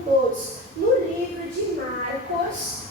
com todos no livro de Marcos,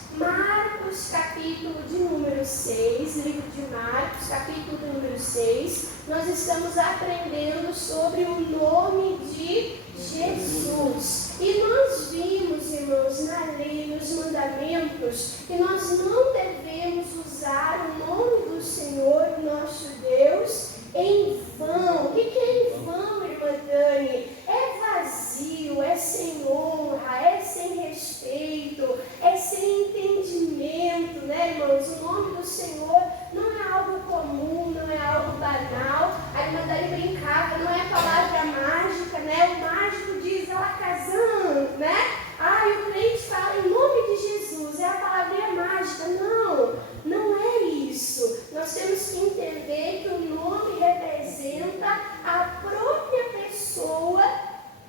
capítulo de número 6, livro de Marcos, capítulo de número 6, nós estamos aprendendo sobre o nome de Jesus. E nós vimos, irmãos, na lei, nos mandamentos, que nós não devemos usar o nome do Senhor, nosso Deus, em vão. O que é em vão, irmã Dani? É vazio, é sem honra, é sem respeito, é sem entendimento, né, irmãos? O nome do Senhor não é algo comum, não é algo banal. A irmã Dani brincava, não é palavra mágica, né? O mágico diz alakazam, né? E o crente fala em nome de Jesus, é a palavrinha mágica. Não é isso. Nós temos que entender que o nome representa a própria pessoa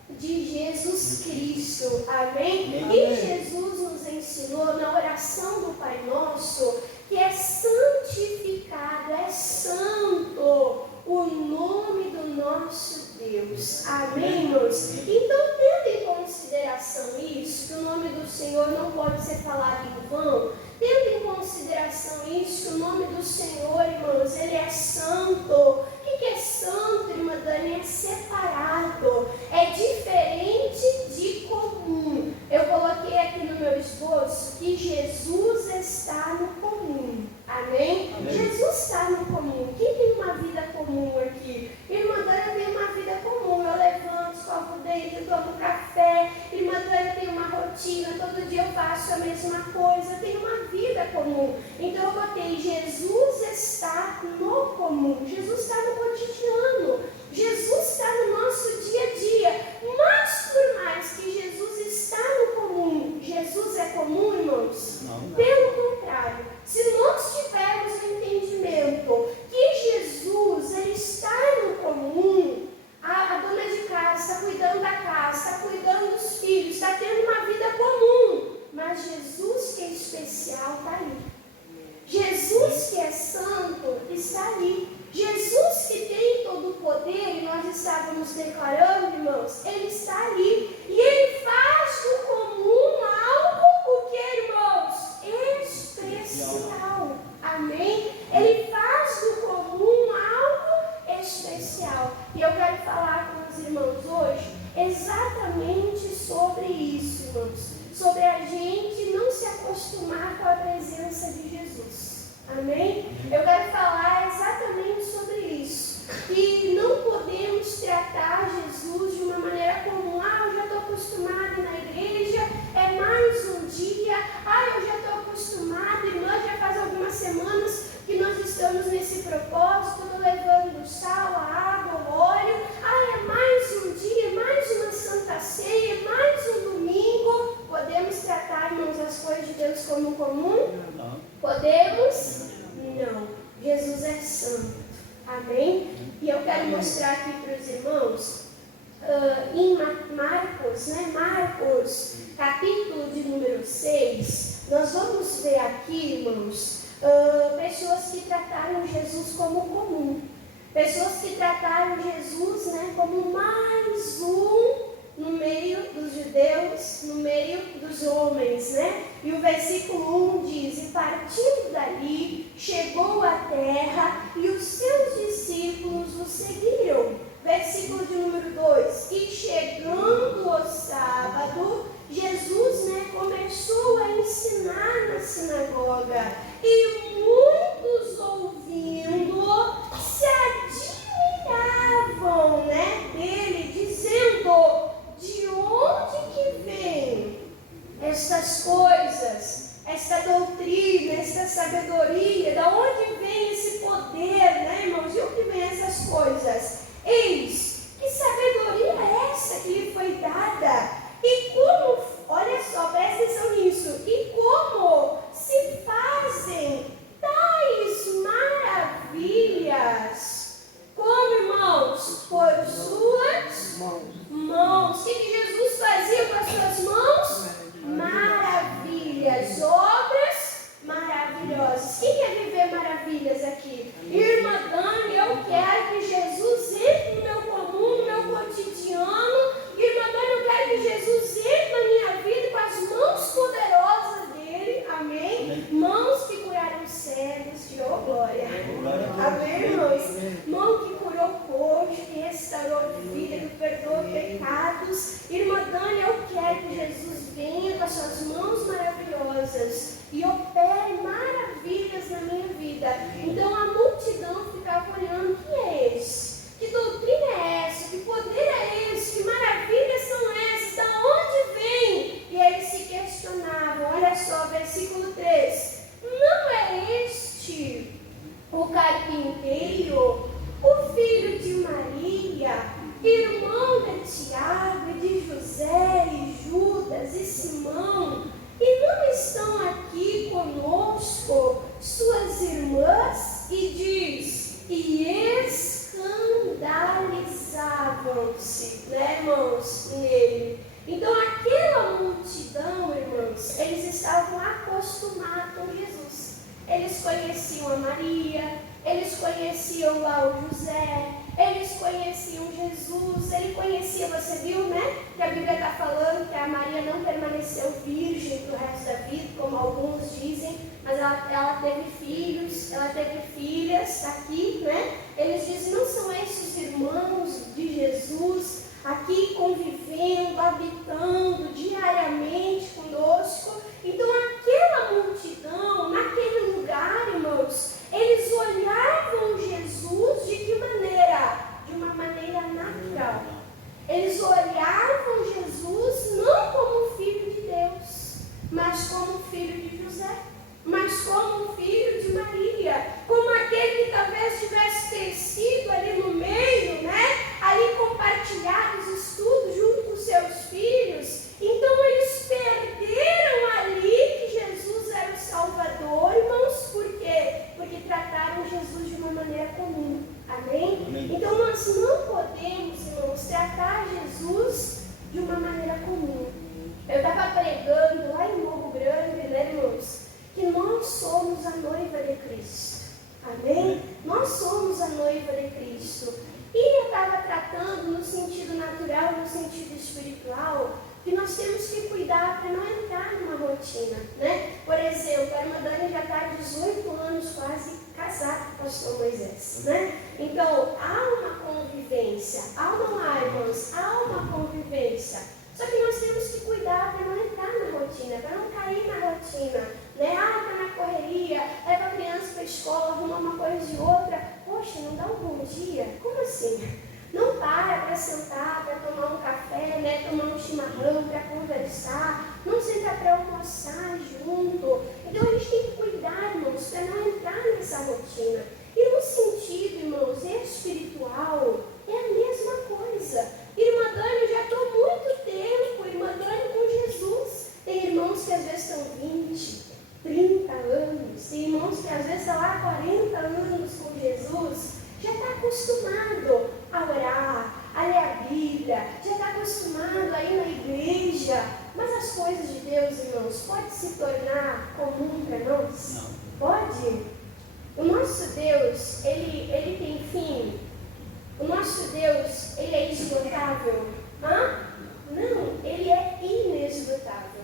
de Jesus Cristo. Amém? E Jesus nos ensinou na oração do Pai Nosso que é santificado, é santo o nome do nosso Deus. Amém, irmãos? Então, tendo em consideração isso, que o nome do Senhor não pode ser falado em vão, tendo em consideração isso, que o nome do Senhor, irmãos, ele é santo. O que é santo, irmã Dani? É separado, é diferente de comum. Eu coloquei aqui no meu esboço que Jesus está no comum. Amém? Jesus está no comum. Quem tem uma vida comum aqui? Irmã Dani tem uma vida comum. Eu levanto, escovo o dente, eu tomo café. Irmã Dani tem uma rotina, todo dia eu faço a mesma coisa. Eu tenho uma vida comum. Então eu botei Jesus está no comum. Jesus está no cotidiano. Jesus está no nosso dia a dia. Mas por mais que Jesus está no comum, Jesus é comum, irmãos? Não. Pelo contrário, se nós tivermos o entendimento que Jesus ele está no comum, a dona de casa está cuidando da casa, está cuidando dos filhos, está tendo uma vida comum, mas Jesus que é especial está ali. Jesus que é santo está ali. Jesus que tem todo o poder, e nós estávamos declarando, irmãos, ele está ali. E ele faz do comum algo, o que, irmãos? Especial. Amém? Ele faz do comum algo especial. E eu quero falar com os irmãos hoje exatamente sobre isso, irmãos. Sobre a gente não se acostumar com a presença de Jesus. Amém? Eu quero falar exatamente sobre isso. E não podemos tratar Jesus de uma maneira comum. Eu já estou acostumado na igreja, é mais um dia. Eu já estou acostumado, irmã, já faz algumas semanas que nós estamos nesse propósito, estou levando o sal, a água, o óleo. É mais um dia, mais uma santa ceia, mais um domingo. Podemos tratar, irmãos, as coisas de Deus como comum? Não. Podemos? Não. Jesus é santo. Amém? E eu quero mostrar aqui para os irmãos, em Marcos, Marcos, capítulo de número 6, nós vamos ver aqui, irmãos, pessoas que trataram Jesus como comum. Pessoas que trataram Jesus, como mais um no meio dos judeus, no meio dos homens, E o versículo 1 diz: e partindo dali, chegou à terra, e os seus discípulos o seguiram. Versículo de número 2: e chegando o sábado, Jesus, começou a ensinar na sinagoga, e muitos ouvindo se admiravam, dele, dizendo: de onde que vem estas coisas, esta doutrina, esta sabedoria? Da onde vem esse poder, irmãos? De onde vem essas coisas? Eis, que sabedoria é essa que lhe foi dada? E como, olha só, presta atenção nisso, e como se fazem tais maravilhas? Como, irmãos? Por suas mãos. O que Jesus fazia com as suas mãos? Maravilhas, obras maravilhosas. Quem quer viver maravilhas? que Jesus venha com as suas mãos maravilhosas e opere maravilhas na minha vida. Então a multidão ficava olhando: quem é esse? Que doutrina é essa? Que poder é esse? Que maravilhas são essas? Da onde vem? E eles se questionavam. Olha só, versículo 3. Não é este o carpinteiro, o filho de Maria, irmão de Tiago e de José e Judas e Simão? E não estão aqui conosco suas irmãs? E diz: e escandalizavam-se, né, irmãos, nele. Então aquela multidão, irmãos, eles estavam acostumados com Jesus. Eles conheciam a Maria, eles conheciam lá o José, eles conheciam Jesus, ele conhecia, você viu, né? Que a Bíblia está falando que a Maria não permaneceu virgem para o resto da vida, como alguns dizem, mas ela teve filhos, ela teve filhas, está aqui, né? Eles dizem: não são esses irmãos de Jesus aqui convivendo, habitando diariamente conosco? Então aquela multidão, naquele lugar, irmãos, eles olhavam Jesus de que maneira? De uma maneira natural. Eles olhavam Jesus não como filho de Deus, mas como filho de José, mas como filho de Maria, como aquele que talvez tivesse crescido ali no meio, né? Ali compartilhado os estudos junto com seus filhos. Então eles perderam ali que Jesus era o Salvador, irmãos. Por quê? Porque trataram Jesus de uma maneira comum. Amém? Amém. Então nós não podemos, irmãos, tratar Jesus de uma maneira comum. Eu estava pregando lá em Morro Grande, né, irmãos, que nós somos a noiva de Cristo. Amém? Nós somos a noiva de Cristo. E eu estava tratando no sentido natural, no sentido espiritual, que nós temos que cuidar para não entrar numa rotina, né? Por exemplo, a irmã Dani já está há 18 anos quase casada com o pastor Moisés, né? Então, há uma convivência, há uma convivência. Só que nós temos que cuidar para não entrar na rotina, para não cair na rotina, né? Está na correria, leva a criança para a escola, arruma uma coisa de outra. Poxa, não dá um bom dia? Como assim? Não para sentar, para tomar um café, né? Tomar um chimarrão, para conversar. Não senta para almoçar junto. Então a gente tem que cuidar, irmãos, para não entrar nessa rotina. E no sentido, irmãos, espiritual, é a mesma coisa. Irmã Dani, eu já estou há muito tempo, irmã Dani, com Jesus. Tem irmãos que às vezes estão 20, 30 anos. Tem irmãos que às vezes estão lá 40 anos com Jesus. Já está acostumado a orar, a ler a Bíblia, já está acostumado a ir na igreja. Mas as coisas de Deus, irmãos, pode se tornar comum para nós? Não. Pode? O nosso Deus, ele tem fim? O nosso Deus, ele é esgotável? Não, ele é inesgotável.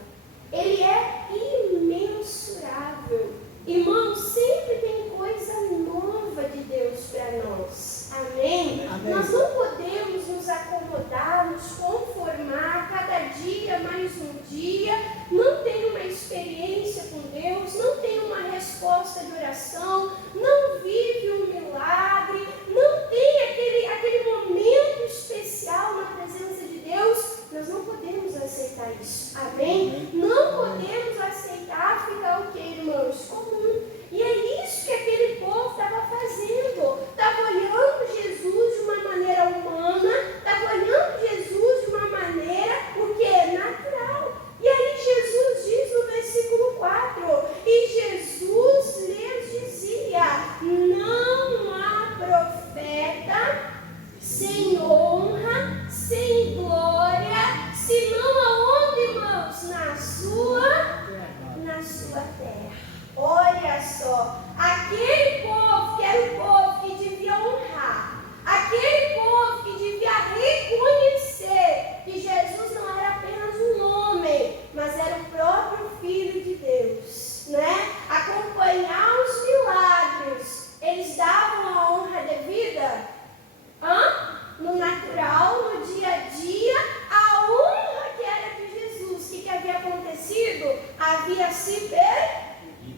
Ele é imensurável. Irmão, sempre tem coisa nova de Deus para nós. Amém? Amém? Nós não podemos nos acomodar, nos conformar, cada dia mais um dia, não ter uma experiência com Deus, não ter uma resposta de oração, não vive um milagre, não tem aquele momento especial na presença de Deus. Nós não podemos aceitar isso. Amém? Não podemos aceitar ficar o que, irmãos? Comum. E é isso que aquele povo estava fazendo. Estava olhando Jesus de uma maneira humana, estava olhando Jesus de uma maneira, o que? Natural. E aí Jesus diz no versículo 4, e Jesus lhes dizia: não há profeta sem honra, sem glória, senão aonde, irmãos? Na sua terra. Olha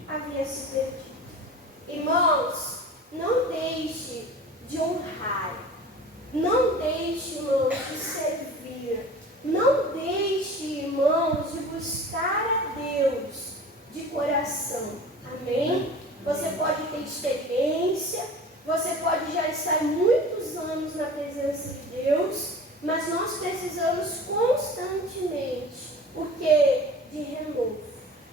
havia se perdido. Irmãos, não deixe de honrar. Não deixe, irmãos, de servir. Não deixe, irmãos, de buscar a Deus de coração. Amém? Você pode ter experiência, você pode já estar muitos anos na presença de Deus, mas nós precisamos constantemente, porque de renovo,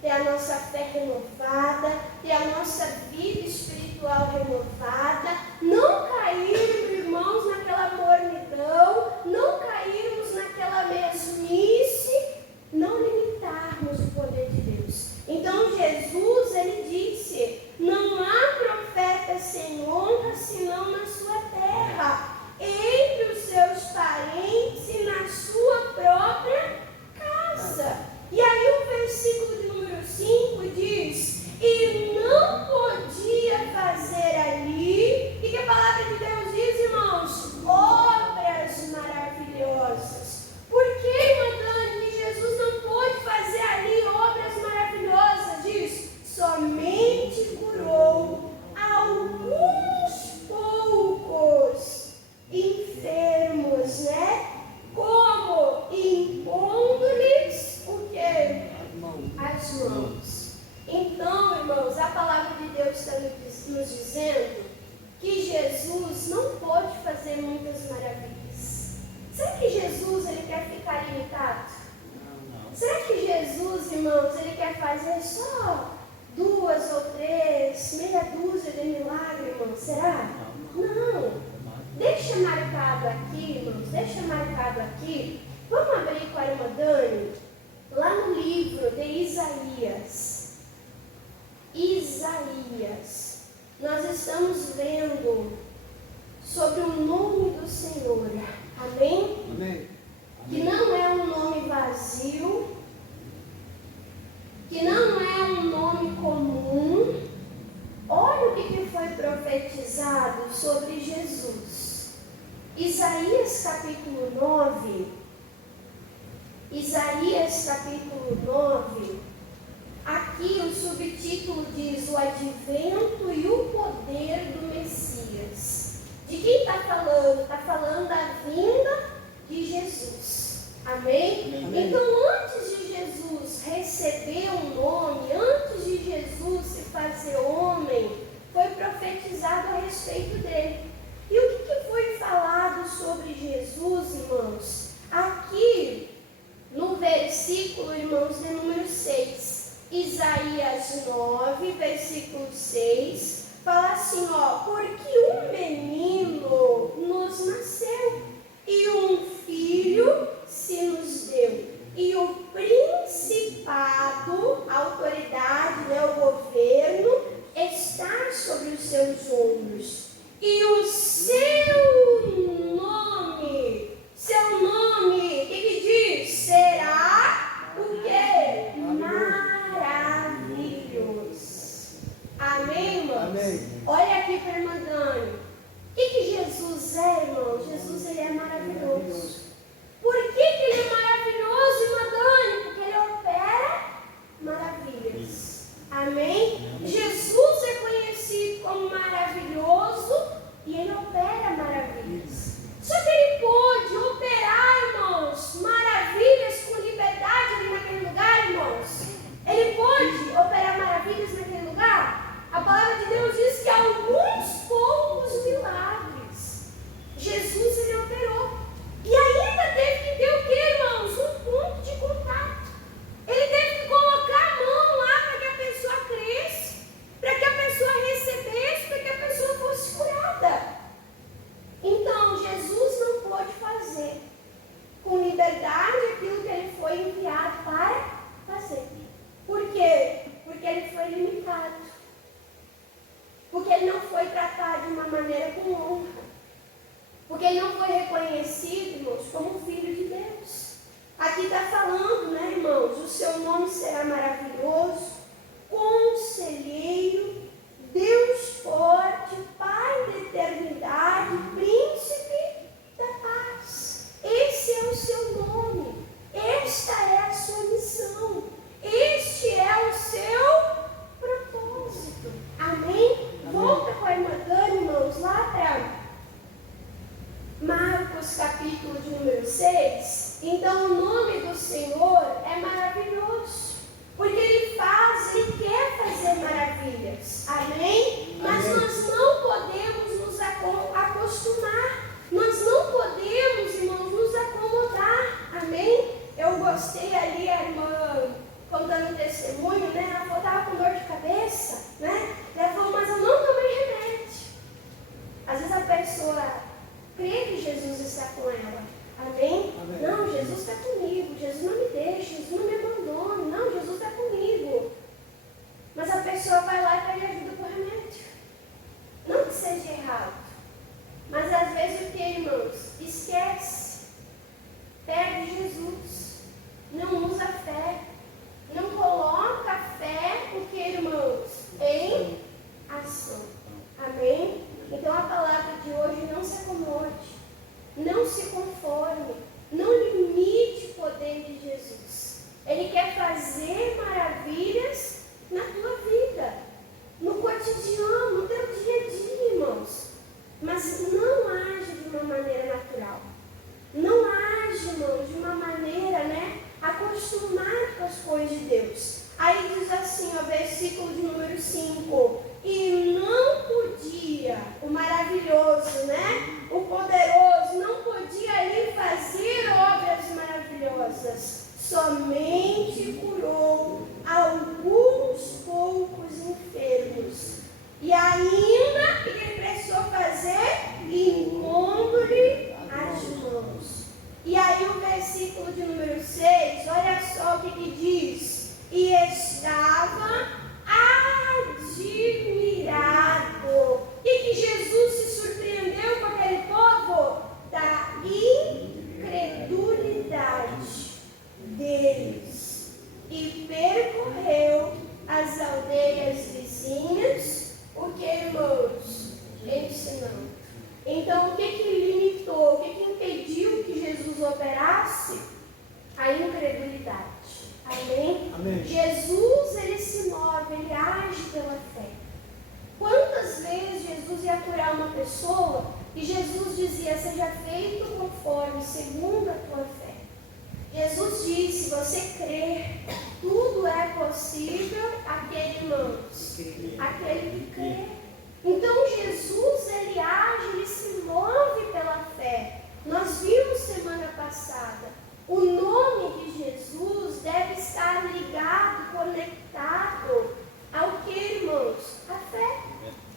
ter a nossa fé renovada, ter a nossa vida espiritual renovada, não cairmos, irmãos, naquela mornidão, não cairmos naquela mesmice, não limitarmos o poder de Deus. Então Jesus, ele disse, não há profeta sem honra senão na sua terra, entre os seus parentes e na sua própria casa. E aí o versículo de número 5 diz, e não podia fazer ali, e que a palavra de Deus diz, irmãos, obras maravilhosas. Por que, irmã Dani, que Jesus não pôde fazer ali obras maravilhosas? Diz, somente curou alguns poucos enfermos, né? Como? Impondo-lhes o quê? As mãos. Então, irmãos, a palavra de Deus está nos dizendo que Jesus não pode fazer muitas maravilhas. Será que Jesus, ele quer ficar limitado? Não. Será que Jesus, irmãos, ele quer fazer só 2 ou 3, meia dúzia de milagres, irmãos? Será? Não. Deixa marcado aqui, irmãos, deixa marcado aqui. Vamos abrir com a irmã Dani, lá no livro de Isaías. Isaías. Nós estamos vendo sobre o nome do Senhor. Amém? Amém. Que não é um nome vazio, que não é um nome comum. Olha o que foi profetizado sobre Jesus. Isaías capítulo 9. Isaías capítulo 9. Aqui o subtítulo diz o advento e o poder do Messias. De quem está falando? Está falando da vinda de Jesus. Amém? Amém? Então, antes de Jesus receber um nome, antes de Jesus se fazer homem, foi profetizado a respeito dele. E o que foi falado sobre Jesus, irmãos? Aqui, no versículo, irmãos, de número 6. Isaías 9, versículo 6, fala assim, ó, porque um menino nos nasceu, e um filho se nos deu, e o principado, a autoridade, né, o governo, está sobre os seus ombros, e o seu nome, o que diz? Será o quê? Maravilhoso. Amém, irmãos? Amém. Olha aqui para a irmã Dani. O que Jesus é, irmão? Jesus, ele é maravilhoso. Por que ele é maravilhoso, irmã Dani? testemunho, né? Ela falou, estava com dor de cabeça, né? Ela falou, mas eu não tomei remédio. Às vezes a pessoa crê que Jesus está com ela. Amém? Amém. Não, Jesus está comigo. Jesus não me deixa, Jesus não me abandona. Não, Jesus está comigo. Mas a pessoa vai lá e pede ajuda por remédio. Não que seja errado. Mas às vezes o que, irmãos? Esquece. Perde Jesus. Não usa a fé. Não coloca a fé, porque, irmãos, em ação. Amém? Então a palavra de hoje: não se acomode, não se conforme, não limite o poder de Jesus. Ele quer fazer maravilhas na tua vida, no cotidiano, no teu dia a dia, irmãos. Mas não age de uma maneira natural. Não age, irmãos, de uma maneira, acostumada com as coisas de Deus. Aí diz assim, versículo de número 5. E não podia, o maravilhoso, o poderoso, não podia ali fazer obras maravilhosas. Somente curou alguns poucos enfermos. E ainda, o que ele precisou fazer? Impondo-lhe as mãos. E aí o versículo de número 6, olha só o que diz. E estava admirado. E que Jesus se surpreendeu com aquele povo? Da incredulidade deles. E percorreu as aldeias vizinhas, o que, irmãos? Ensinando. Então, o que limitou, o que impediu que Jesus operasse? A incredulidade. Amém? Amém? Jesus, ele se move, ele age pela fé. Quantas vezes Jesus ia curar uma pessoa e Jesus dizia: seja feito conforme, segundo a tua fé. Jesus disse: se você crer, tudo é possível àquele, irmãos, aquele que crê. Então Jesus, ele age, ele se move pela fé. Nós vimos semana passada, o nome de Jesus deve estar ligado, conectado ao que, irmãos? A fé.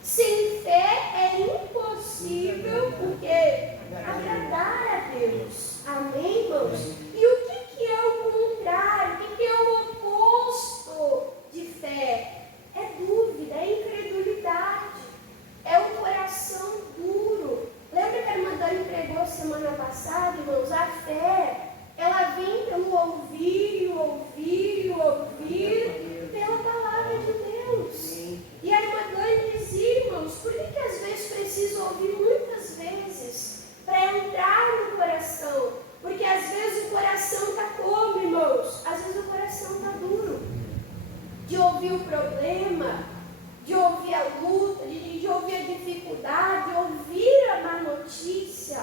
Sem fé é impossível o quê? Agradar a Deus. Amém, irmãos? E o que é o contrário? O que é o oposto de fé? É dúvida, é incredulidade. É o coração duro. Lembra que a irmã Dani pregou semana passada, irmãos? A fé, ela vem pelo ouvir pela palavra de Deus. E a irmã Dani dizia, irmãos, por que às vezes precisa ouvir muitas vezes para entrar no coração? Porque às vezes o coração está como, irmãos? Às vezes o coração está duro. De ouvir o problema, de ouvir a luta, de ouvir a dificuldade, de ouvir a má notícia.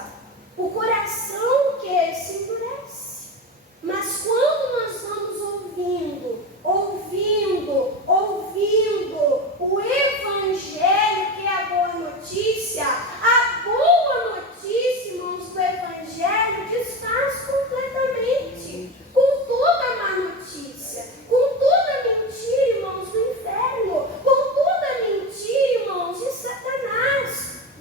O coração que se endurece. Mas quando nós vamos ouvindo o Evangelho, que é a boa notícia, irmãos, do Evangelho desfaz completamente com toda a má notícia, com toda a mentira, irmãos, do inferno, com toda a mentira, irmãos, de Satanás.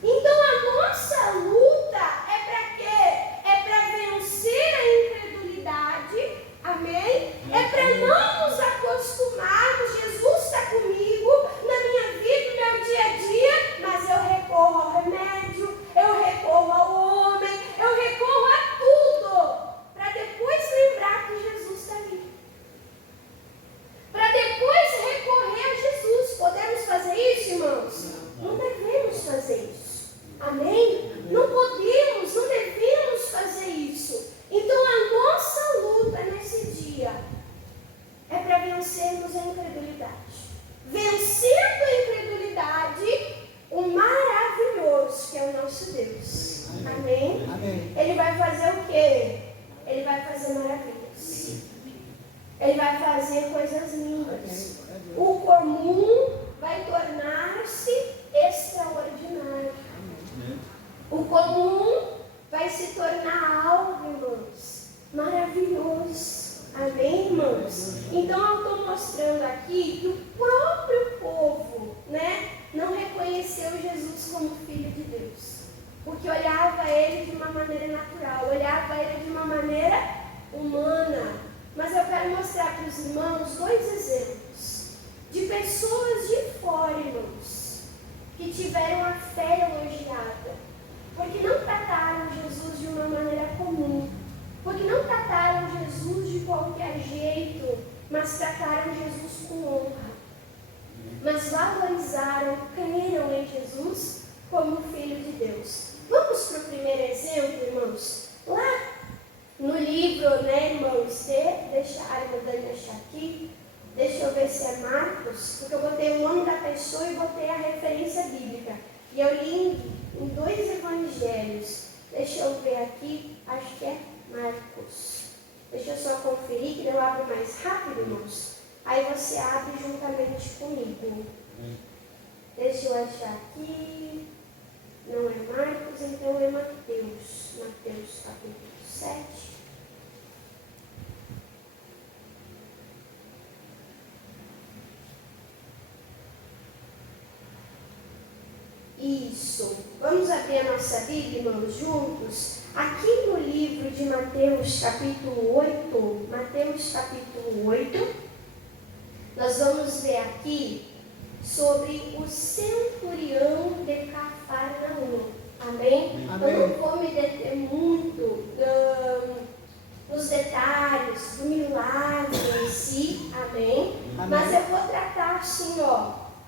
Então a nossa luta é para quê? É para vencer a incredulidade, amém? É para não nos acostumarmos, Jesus está comigo na minha vida, no meu dia a dia, mas eu recorro ao remédio, eu recorro ao homem, eu recorro a tudo, para depois lembrar que Jesus está ali. Para depois recorrer a Jesus. Podemos fazer isso, irmãos? Não devemos fazer isso. Amém? Não podemos, não devemos fazer isso. Então a nossa luta nesse dia é para vencermos a incredulidade. Vencendo a incredulidade, o maravilhoso que é o nosso Deus. Amém? Amém? Ele vai fazer o quê? Ele vai fazer maravilhas. Ele vai fazer coisas lindas. O comum vai tornar-se extraordinário. O comum vai se tornar algo, irmãos, maravilhoso. Amém, irmãos? Então eu estou mostrando aqui que o próprio povo, né, não reconheceu Jesus como Filho de Deus. Porque olhava ele de uma maneira natural, olhava ele de uma maneira humana. Mas eu quero mostrar para os irmãos dois exemplos de pessoas de fora, irmãos, que tiveram a fé elogiada, porque não trataram Jesus de uma maneira comum, porque não trataram Jesus de qualquer jeito, mas trataram Jesus com honra, mas valorizaram, creram em Jesus como Filho de Deus. Vamos para o primeiro exemplo, irmãos? Lá no livro, né, irmãos, deixa a irmã Dani achar aqui. Deixa eu ver se é Marcos, porque eu botei o nome da pessoa e botei a referência bíblica. E eu li em dois evangelhos. Deixa eu ver aqui, acho que é Marcos. Deixa eu só conferir, que eu abro mais rápido, irmãos. Aí você abre juntamente comigo. Deixa eu achar aqui. Não é Marcos, então é Mateus. Mateus capítulo 7. Isso. Vamos abrir a nossa Bíblia, irmãos, juntos. Aqui no livro de Mateus, capítulo 8, Mateus, capítulo 8, nós vamos ver aqui sobre o centurião de Cafarnaum. Amém? Amém? Eu não vou me deter muito nos detalhes do milagre em si. Amém? Amém? Mas eu vou tratar assim,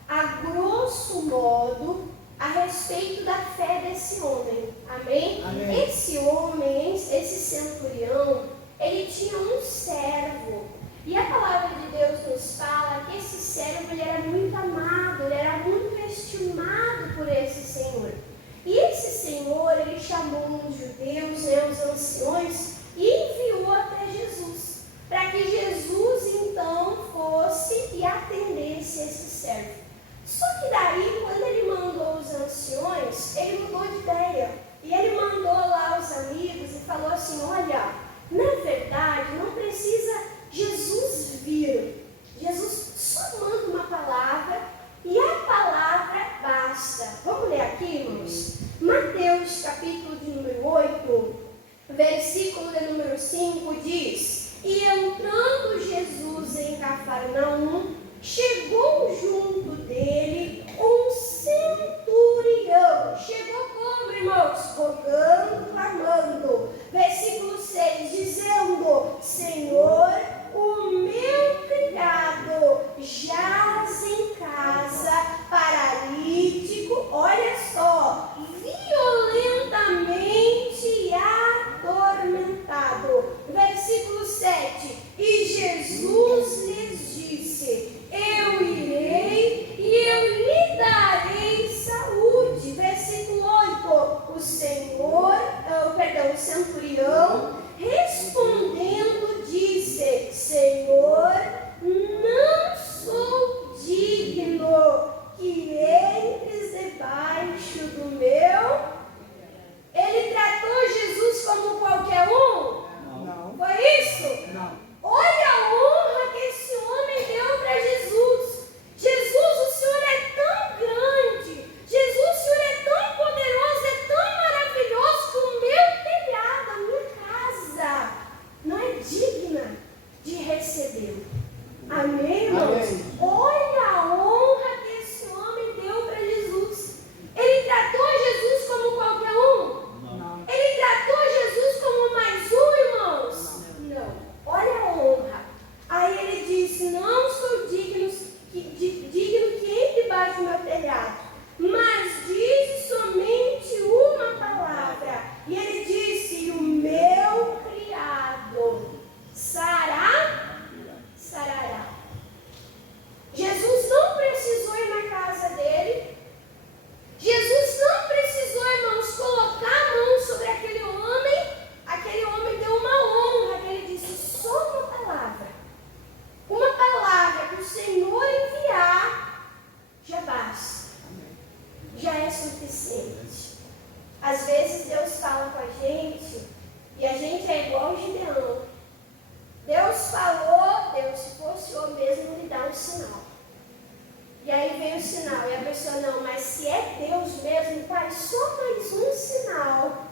a grosso modo, a respeito da fé desse homem. Amém? Amém? Esse homem, esse centurião, ele tinha um servo. E a palavra de Deus nos fala que esse servo ele era muito amado, ele era muito estimado por esse Senhor. E esse Senhor, ele chamou os judeus, os anciões, e enviou até Jesus, para que Jesus então fosse e atendesse esse servo. Só que daí, quando ele mandou os anciões, ele mudou de ideia. E ele mandou lá os amigos e falou assim: olha, na verdade, não precisa Jesus vir. Jesus só manda uma palavra e a palavra basta. Vamos ler aqui, irmãos? Mateus, capítulo de número 8, versículo de número 5 diz: e entrando Jesus em Cafarnaum, chegou junto dele um centurião. Chegou como, irmãos? Rogando, clamando. Versículo 6, dizendo: Senhor, o meu criado jaz em casa, paralítico, olha só, violentamente atormentado. Versículo 7, e Jesus lhes disse: eu irei e eu lhe darei saúde. Versículo 8, o centurião respondendo disse: Senhor, não sou digno que entres debaixo do meu. Ele tratou Jesus como qualquer um? Não. Foi isso? Não. Olha a honra que esse homem deu para Jesus. Jesus, o Senhor é tão grande. Jesus, o Senhor é tão poderoso, é tão maravilhoso que o meu telhado, a minha casa, não é digna de recebê-lo. Amém, irmãos? Olha a honra que esse homem deu para Jesus. Ele tratou Jesus como qualquer um? Não. Ele tratou Jesus como mais um, irmãos? Não. Olha a honra. Aí ele disse: não sou digno que entre debaixo do meu telhado, mas diz somente uma palavra. E ele disse: e o meu criado sarará. Jesus não precisou ir na casa dele. Jesus não precisou, irmãos, colocar a mão sobre aquele homem. Aquele homem deu uma honra, que ele disse: só uma palavra. Uma palavra pessoa, não, mas se é Deus mesmo, pai, só mais um sinal.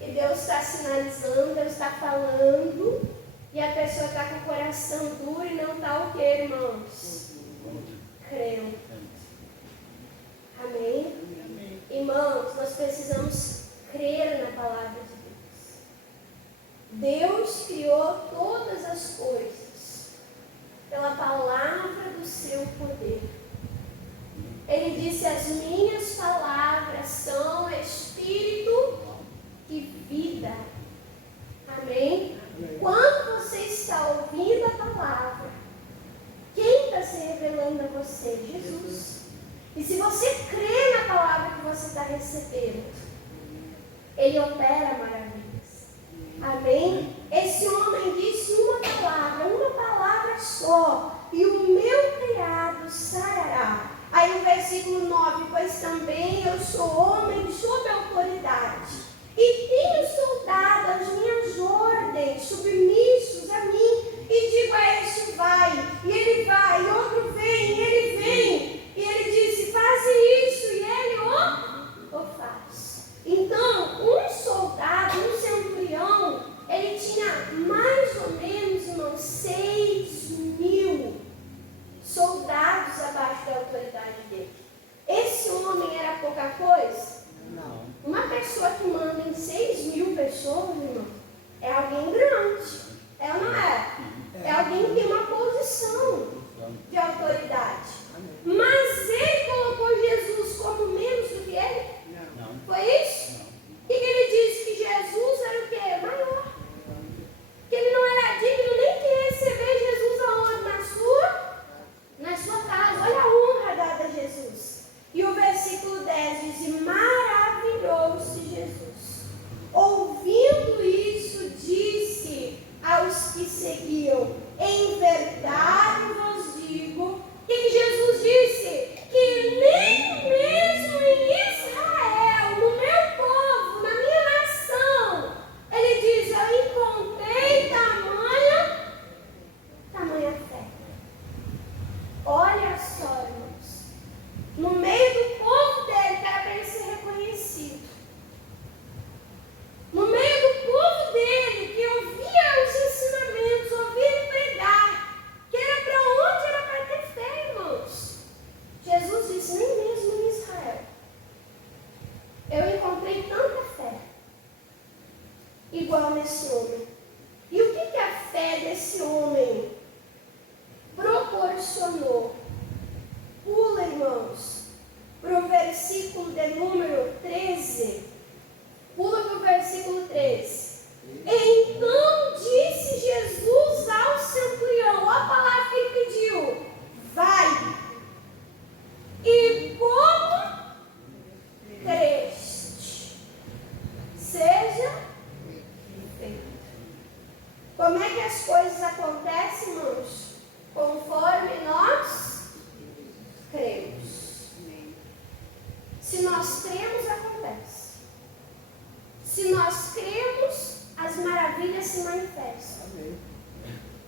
E Deus está sinalizando, Deus está falando, e a pessoa está com o coração duro e não está o quê, irmãos? Crendo. Amém? Amém? Irmãos, nós precisamos crer na palavra de Deus. Deus criou todas as coisas pela palavra do seu poder. Ele disse: as minhas palavras são espírito e vida. Amém? Amém? Quando você está ouvindo a palavra, quem está se revelando a você? Jesus. E se você crê na palavra que você está recebendo, Ele opera maravilhas. Amém? Esse homem disse uma palavra só, e o meu criado sarará. Aí o versículo 9: pois também eu sou homem sob autoridade, e tenho soldado as minhas ordens, submissos a mim, e digo a este: vai, e ele vai, e outro vem, e ele vem, e ele disse: faze isso, e ele o faz. Então, um soldado, um centurião, ele tinha mais ou menos, irmãos, 6.000 soldados abaixo da autoridade dele. Esse homem era pouca coisa? Não. Uma pessoa que manda em 6.000 pessoas, irmão, é alguém grande. É ou não é? É alguém que tem uma posição de autoridade. Mas ele colocou Jesus como menos do que ele? Não. Foi isso? E ele disse que Jesus era o quê? Maior. Que ele não era digno nem de receber Jesus aonde? Na sua casa. Olha a honra dada a Jesus. E o versículo 10 diz: e maravilhou-se Jesus. Ouvindo isso, disse aos que seguiam: em verdade vos digo. Que Jesus disse? Que nem mesmo em Israel, no meu povo, na minha nação, ele diz: eu encontrei tamanha fé. Olha só, irmãos, no meio do povo dele, que era para ele ser reconhecido, no meio do povo dele, que ouvia os ensinamentos, ouvia ele pregar, que era para onde era para ter fé, irmãos. Jesus disse: nem mesmo em Israel eu encontrei tanta fé igual nesse homem. E o que a fé desse homem proporcionou? Pula, irmãos, para o versículo de número 13. Pula para o versículo 13. Então disse Jesus ao centurião, olha a palavra que ele pediu: vai, e como creste, seja feito. Como é que as coisas acontecem, irmãos? Conforme nós cremos. Se nós cremos, acontece. Se nós cremos, as maravilhas se manifestam. Amém.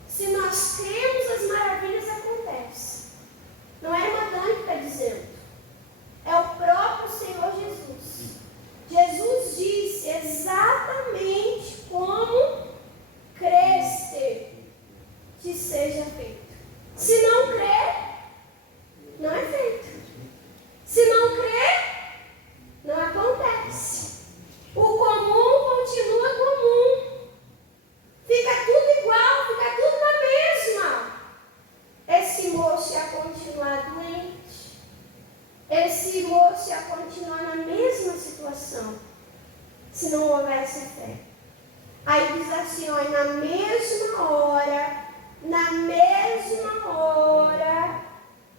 Se nós cremos, as maravilhas acontecem. Não é a irmã Dani que está dizendo. É o próprio Senhor Jesus. Jesus disse exatamente como creste, que seja feito. Se não crer, não é feito. Se não crer, não acontece. O comum continua comum. Fica tudo igual, fica tudo na mesma. Esse moço ia continuar doente. Esse moço ia continuar na mesma situação, se não houvesse fé. Aí diz assim, ó, na mesma hora,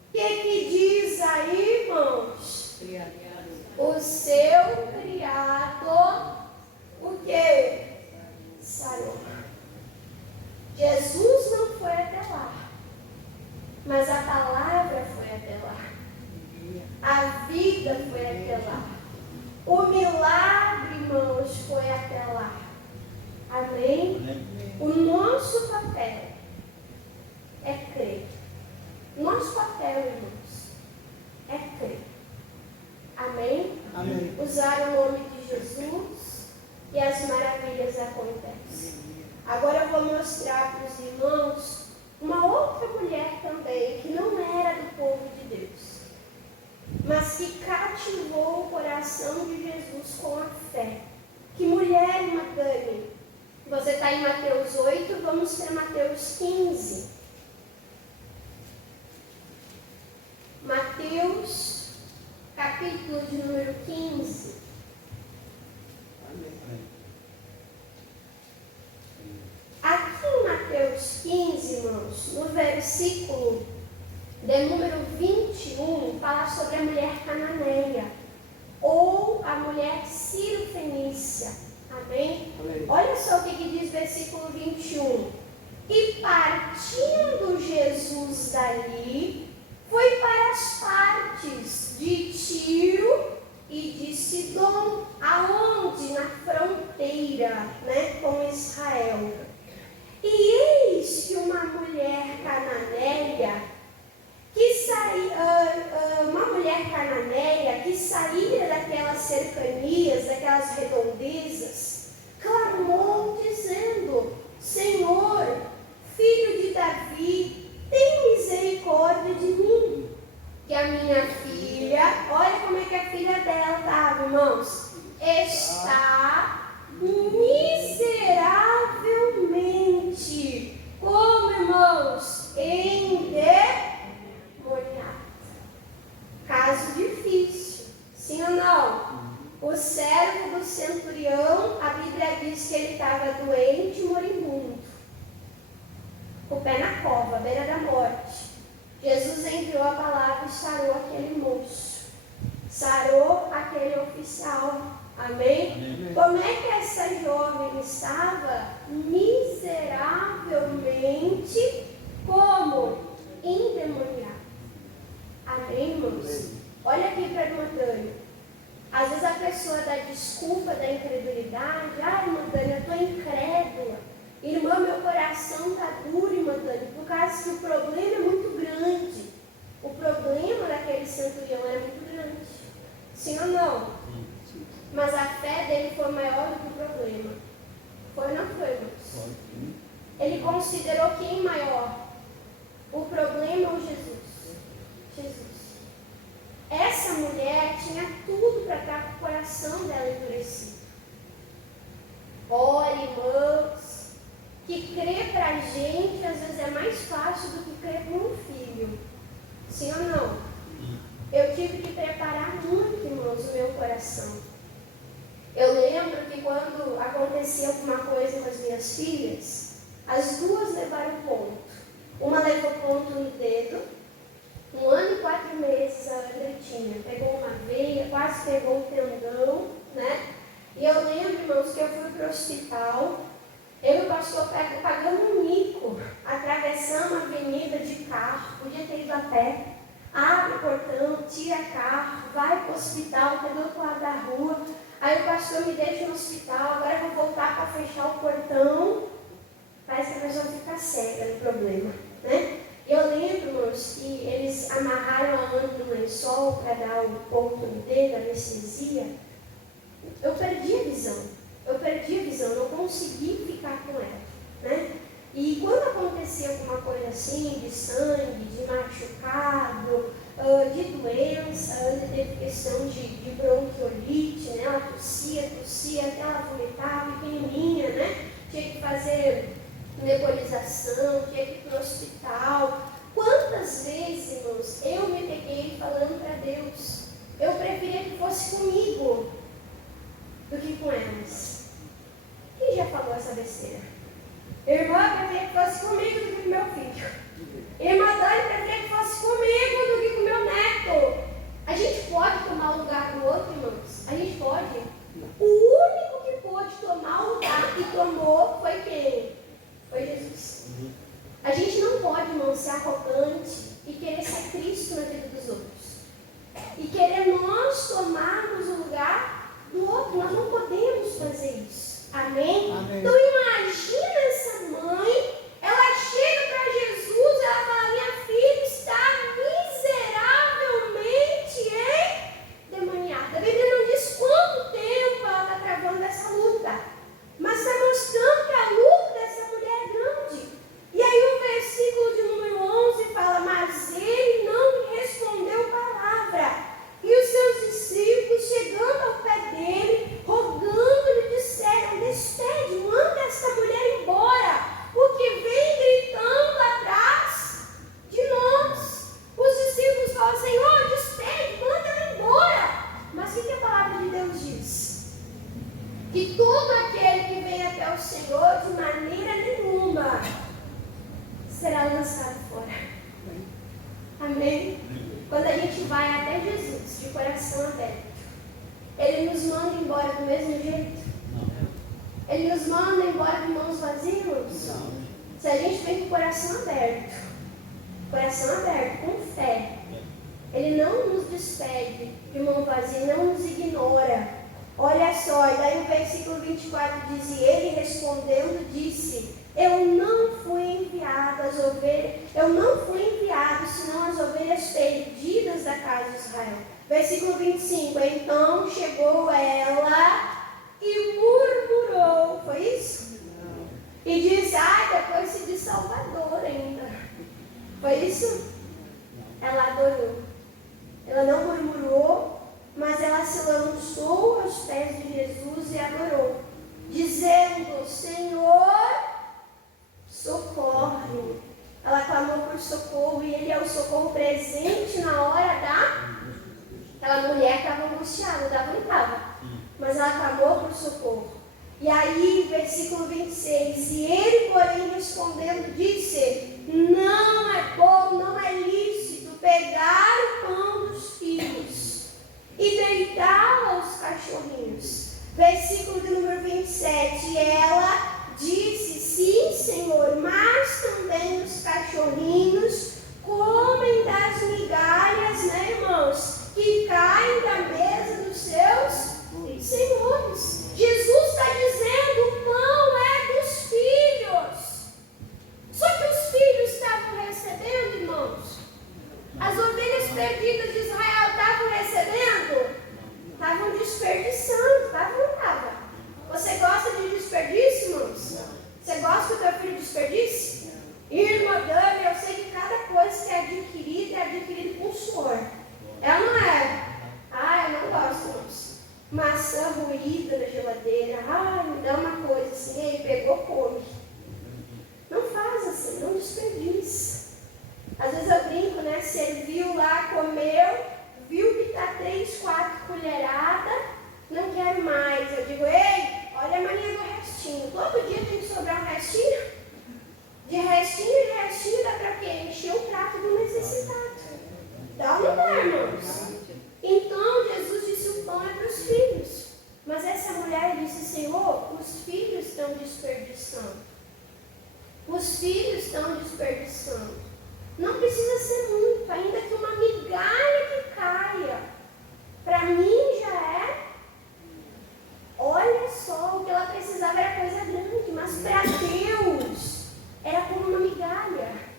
o que diz aí, irmãos? O seu criado, o quê? Saiu. Jesus não foi até lá, mas a palavra foi até lá. A vida foi até lá. O milagre, irmãos, foi até lá. Amém? Amém? O nosso papel é crer. Nosso papel, irmãos, usar o nome de Jesus e as maravilhas acontecem. Agora eu vou mostrar para os irmãos uma outra mulher também, que não era do povo de Deus, mas que cativou o coração de Jesus com a fé. Que mulher, Madani? Você está em Mateus 8, vamos para Mateus 15. Mateus, capítulo de número 15. Aqui em Mateus 15, irmãos, no versículo de número 21, fala sobre a mulher cananeia, ou a mulher Ciro-fenícia. Amém? Amém? Olha só o que diz o versículo 21. E partindo Jesus dali, foi para as partes de Tiro e de Sidom, aonde? Na fronteira, com Israel. E eis que uma mulher cananeia, que saía daquelas cercanias, daquelas redondezas, clamou dizendo: Senhor, filho de Davi, tem misericórdia de mim, que a minha filha, olha como é que a filha dela estava, irmãos, está miseravelmente, como, irmãos, endemoniada. Caso difícil, sim ou não? O servo do centurião, a Bíblia diz que ele estava doente e moribundo, com o pé na cova, à beira da morte. Jesus enviou a palavra e sarou aquele moço, sarou aquele oficial. Amém? Amém? Como é que essa jovem estava? Miseravelmente, como? Endemoniada. Amém, irmãos? Olha aqui para a irmã Dani. Às vezes a pessoa dá desculpa da incredulidade. Irmã Dani, eu estou incrédula. Irmã, meu coração está duro, irmã Dani, por causa que o problema é muito grande. O problema daquele centurião era muito grande. Sim ou não? Sim. Mas a fé dele foi maior do que o problema. Foi ou não foi, irmãos? Ele considerou quem maior? O problema ou Jesus? Jesus. Essa mulher tinha tudo para estar com o coração dela endurecido. Ora, irmãos, que crer para a gente às vezes é mais fácil do que crer para um filho. Sim ou não? Eu tive que preparar muito, irmãos, o meu coração. Eu lembro que quando acontecia alguma coisa com as minhas filhas, as duas levaram ponto. Uma levou ponto no dedo. 1 ano e 4 meses a André tinha. Pegou uma veia, quase pegou um tendão, E eu lembro, irmãos, que eu fui para o hospital. Eu e o pastor pagamos um mico, atravessando a avenida de carro, podia ter ido a pé. Abre o portão, tira carro, vai para o hospital, está do outro lado da rua. Aí o pastor me deixa no hospital, agora eu vou voltar para fechar o portão. Parece que a pessoa fica cega no problema, Eu lembro, irmãos, que eles amarraram a Ana no lençol para dar o ponto no dedo, anestesia. Eu perdi a visão, não consegui ficar com ela, E quando acontecia alguma coisa assim, de sangue, de machucado, de doença, a Ana teve questão de bronquiolite, Ela tossia, até ela vomitava, pequenininha, Tinha que fazer nebulização, tinha que ir para o hospital. Quantas vezes, irmãos, eu me peguei falando para Deus, eu preferia que fosse comigo do que com elas. Quem já falou essa besteira? Irmã, eu preferia que fosse comigo do que com meu filho. Irmã Dani, preferia que fosse comigo do que com meu neto. A gente pode tomar o lugar do outro, irmãos? A gente pode? O único que pôde tomar o lugar que tomou foi quem? Foi Jesus. A gente não pode, irmão, ser arrogante e querer ser Cristo na vida dos outros. E querer nós tomarmos o lugar do outro. Nós não podemos fazer isso. Amém? Amém. Então imagina essa mãe, ela chega para Jesus, ela fala: minha filha está miseravelmente endemoniada. A Bíblia não diz quanto vai até Jesus de coração aberto, Ele nos manda embora do mesmo jeito? Ele nos manda embora de mãos vazias? Não. Se a gente vem com o coração aberto, com fé, Ele não nos despede de mão vazia, não nos ignora. Olha só, e daí o versículo 24 diz: e Ele respondendo disse: eu não fui enviado senão as ovelhas perdidas da casa de Israel. Versículo 25, então chegou ela e murmurou, foi isso? E disse, depois se diz Salvador ainda. Foi isso? Ela adorou. Ela não murmurou, mas ela se lançou aos pés de Jesus e adorou, dizendo, Senhor, socorre. Ela clamou por socorro e Ele é o socorro presente na hora da... Aquela mulher estava angustiada, não aguentava, mas ela clamou por socorro. E aí, versículo 26, e Ele, porém, respondendo, disse, não é bom, não é lícito pegar o pão dos filhos e deitá-lo aos cachorrinhos. Versículo de número 27, e ela disse, sim, Senhor, mas também os cachorrinhos comem das migalhas, né, irmãos, que caem da mesa dos seus senhores. Jesus está dizendo, o pão é dos filhos. Só que os filhos estavam recebendo, irmãos. As ovelhas perdidas de Israel estavam recebendo? Estavam desperdiçando, estavam. Você gosta de desperdício, irmãos? Você gosta que o teu filho desperdice? Irmã Dani, eu sei que cada coisa que é adquirida com suor. É ou não é? Eu não gosto, irmãos. Maçã ruída na geladeira. Me dá uma coisa assim, ele pegou, come. Não faz assim, não desperdiça. Às vezes eu brinco, né? Serviu lá, comeu, viu que está 3, 4 colheradas, não quero mais. Eu digo, ei, olha a mania do restinho. Todo dia tem que sobrar um restinho. De restinho dá para quê? Encher o prato do necessitado. Dá ou não dá, irmãos? Então Jesus disse, o pão é para os filhos. Mas essa mulher disse, Senhor, os filhos estão desperdiçando. Os filhos estão desperdiçando. Não precisa ser muito, ainda que uma migalha que caia. Para mim já é. Olha só, o que ela precisava era coisa grande, mas para Deus era como uma migalha.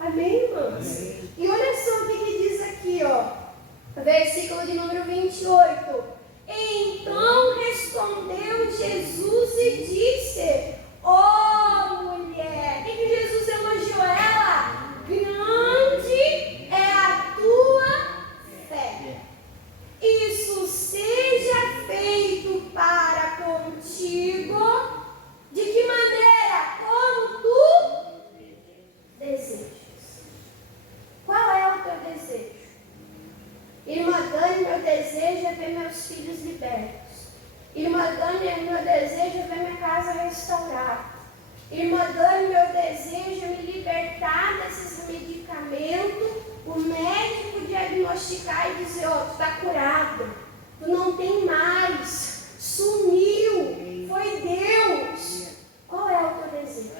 Amém, irmãos? Amém. E olha só o que diz aqui, versículo de número 28. Então respondeu Jesus e disse, mulher, o que Jesus elogiou ela? Grande é a tua fé. Isso seja feito para contigo. De que maneira? Como tu desejas. Qual é o teu desejo? Irmã Dani, meu desejo é ver meus filhos libertos. Irmã Dani, meu desejo é ver minha casa restaurada. Irmã Dani, meu desejo é me libertar desses medicamentos, o médico diagnosticar e dizer, tu está curado, tu não tem mais, sumiu, foi Deus. Qual é o teu desejo?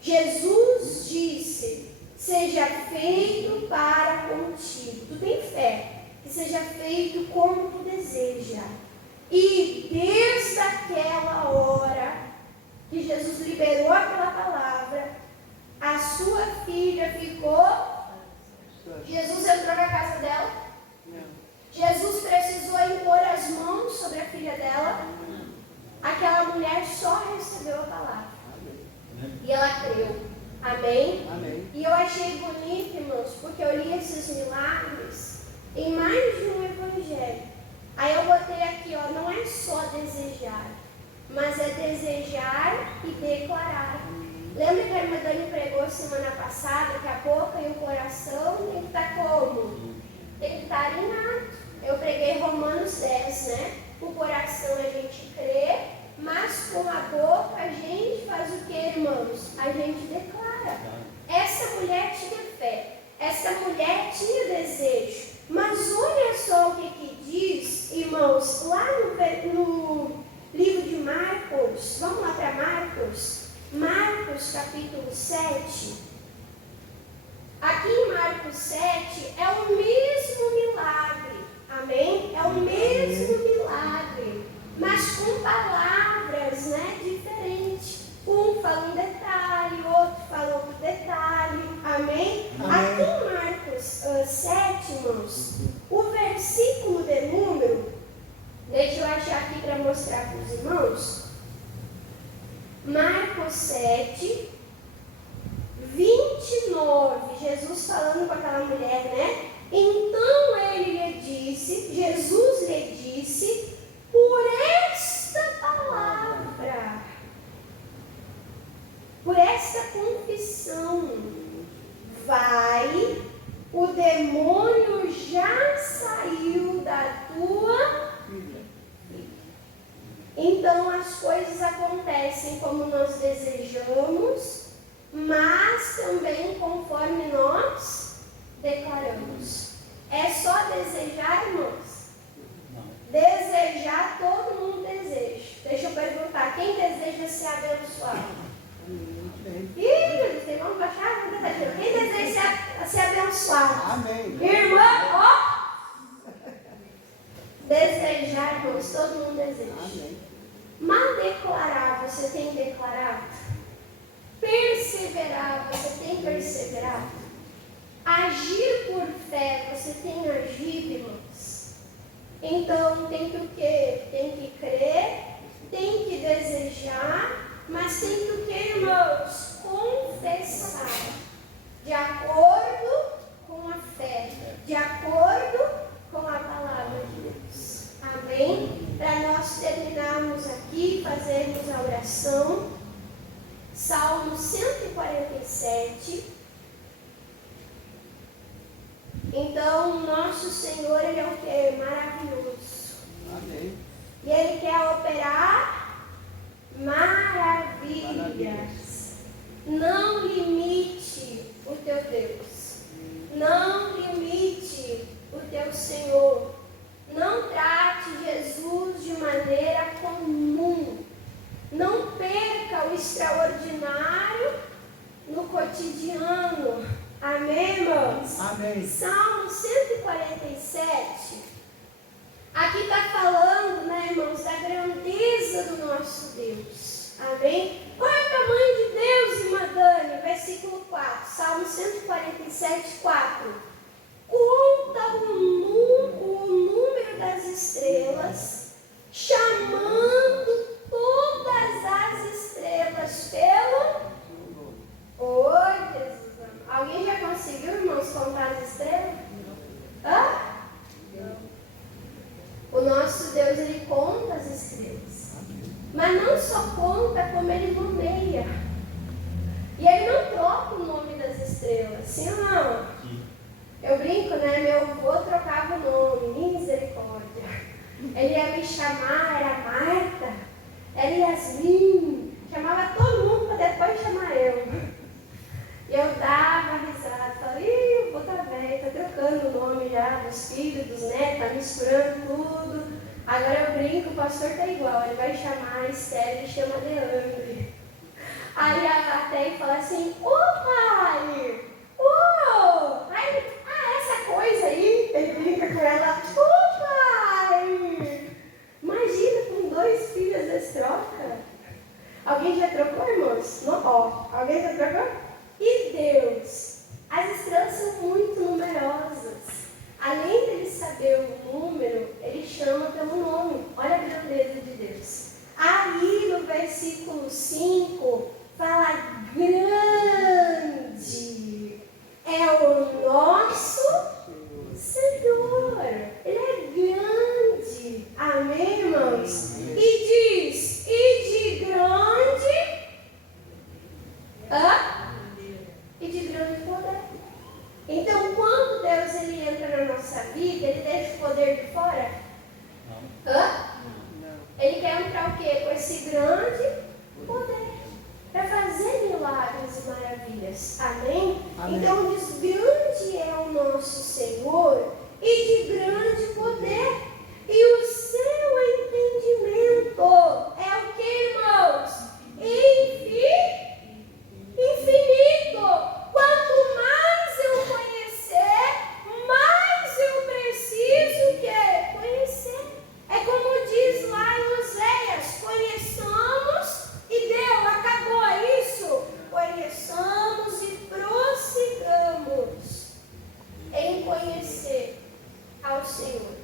Jesus disse, seja feito para contigo. Tu tem fé, que seja feito como tu deseja. E desde aquela hora que Jesus liberou aquela palavra, a sua filha ficou. Jesus entrou na casa dela. Jesus precisou impor as mãos sobre a filha dela. Aquela mulher só recebeu a palavra. E ela creu. Amém? Amém. E eu achei bonito, irmãos, porque eu li esses milagres em mais de um evangelho. Aí eu botei aqui, não é só desejar, mas é desejar e declarar. Lembra que a irmã Dani pregou semana passada que a boca e o coração tem que estar como? Tem que estar alinhado. Eu preguei Romanos 10, né? O coração a gente crê, mas com a boca a gente faz o que, irmãos? A gente declara. Essa mulher tinha fé. Essa esta mulher tinha desejo. Mas olha só o que diz, irmãos, lá no livro de Marcos. Vamos lá para Marcos. Marcos capítulo 7. Aqui em Marcos 7 é o mesmo milagre. Amém? É o mesmo milagre, mas com palavras, né, diferentes. Um fala um detalhe, outro fala outro detalhe. Amém? Aqui em Marcos 7, irmãos, o versículo de número, deixa eu achar aqui para mostrar para os irmãos. Marcos 7, 29, Jesus falando com aquela mulher, né? Então Jesus lhe disse, por esta palavra, por esta confissão, vai, o demônio já saiu da tua vida. Então as coisas acontecem como nós desejamos, mas também conforme nós declaramos. É só desejar, irmãos? Não. Desejar, todo mundo deseja. Deixa eu perguntar, quem deseja ser abençoado? Ih, tem irmão baixar, quem deseja ser abençoado? Amém. Irmã, ó. Desejar, irmãos, todo mundo deseja. Amém. Mas declarar, você tem declarado? Perseverar, você tem perseverado? Agir por fé, você tem agido, irmãos? Então tem que o quê? Tem que crer, tem que desejar, mas tem que o quê, irmãos? Confessar. De acordo com a fé, de acordo com a palavra de Deus. Amém? Para nós terminarmos aqui, fazermos a oração. Salmo 147. Então, nosso Senhor, Ele é o que? Maravilhoso. Amém. E Ele quer operar maravilhas. Não limite o teu Deus. Não limite o teu Senhor. Não trate Jesus de maneira comum. Não perca o extraordinário no cotidiano. Amém, irmãos? Amém. Salmo 147. Aqui está falando, né, irmãos, da grandeza do nosso Deus. Amém? Qual é o tamanho de Deus, irmã Dani? Versículo 4. Salmo 147, 4. Conta o número das estrelas, chamando todas as estrelas pelo... Oi, Jesus. Alguém já conseguiu, irmãos, contar as estrelas? Hã? Não. O nosso Deus, Ele conta as estrelas. Mas não só conta, como Ele nomeia. E Ele não troca o nome das estrelas. Sim ou não? Sim. Eu brinco, né? Meu avô trocava o nome. Misericórdia. Ele ia me chamar, era Marta, era Yasmin. Chamava todo mundo para depois chamar eu. E eu dava risada, falei, o vô tá velho, tá trocando o nome já dos filhos, dos netos, tá misturando tudo. Agora eu brinco, o pastor tá igual, ele vai chamar a Esther, ele chama de Leandre. Aí a Tei fala assim, ô pai, essa coisa aí, ele brinca com ela, ô pai, imagina com 2 filhos desse troca. Alguém já trocou, irmãos? Não, ó, alguém já trocou? E Deus, as estrelas são muito numerosas. Além de Ele saber o número, Ele chama pelo nome. Olha a grandeza de Deus. Aí no versículo 5, fala grande é o nosso Senhor. Ele é grande. Amém, irmãos? E diz, e de grande... E de grande poder. Então, quando Deus ele entra na nossa vida, Ele deixa o poder de fora? Não. Não. Ele quer entrar o quê? Com esse grande poder. Para fazer milagres e maravilhas. Amém? Amém? Então, diz, grande é nosso Senhor e de grande poder. E o seu entendimento é o que, irmãos? Infinito. Quanto mais eu conhecer, mais eu preciso conhecer. É como diz lá em Oséias: conheçamos e deu, acabou isso. Conheçamos e prossigamos em conhecer ao Senhor.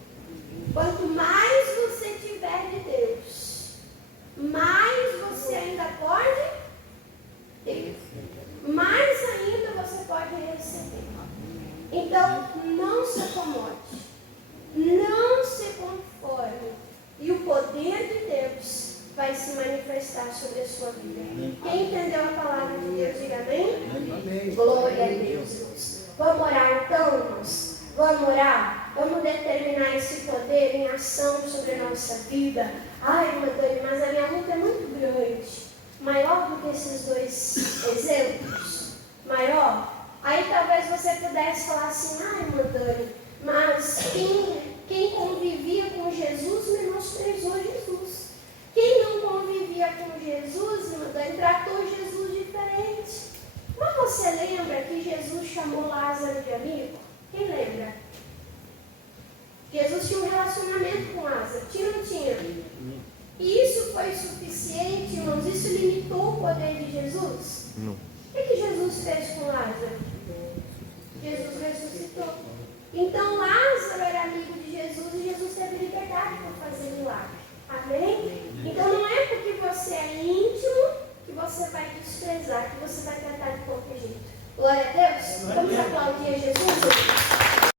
Quanto mais você tiver de Deus, mais você ainda pode ter. Mais ainda você pode receber. Então, não se acomode. Não se conforme. E o poder de Deus vai se manifestar sobre a sua vida. Quem entendeu a palavra de Deus, diga amém? Amém. Glória a Deus, irmãos. Vamos orar então, irmãos? Vamos orar? Vamos determinar esse poder em ação sobre a nossa vida. Ai, irmã Dani, mas a minha luta é muito grande. Maior do que esses dois exemplos. Maior. Aí talvez você pudesse falar assim: ai, irmã Dani, mas quem convivia com Jesus menosprezou Jesus. Quem não convivia com Jesus, irmã Dani, tratou Jesus diferente. Mas você lembra que Jesus chamou Lázaro de amigo? Quem lembra? Jesus tinha um relacionamento com Lázaro. Tinha ou não tinha? E isso foi suficiente, irmãos? Isso limitou o poder de Jesus? Não. O que Jesus fez com Lázaro? Jesus ressuscitou. Então Lázaro era amigo de Jesus e Jesus teve liberdade para fazer milagre. Amém? Então não é porque você é íntimo que você vai desprezar, que você vai tratar de qualquer jeito. Glória a Deus. Vamos aplaudir a Jesus.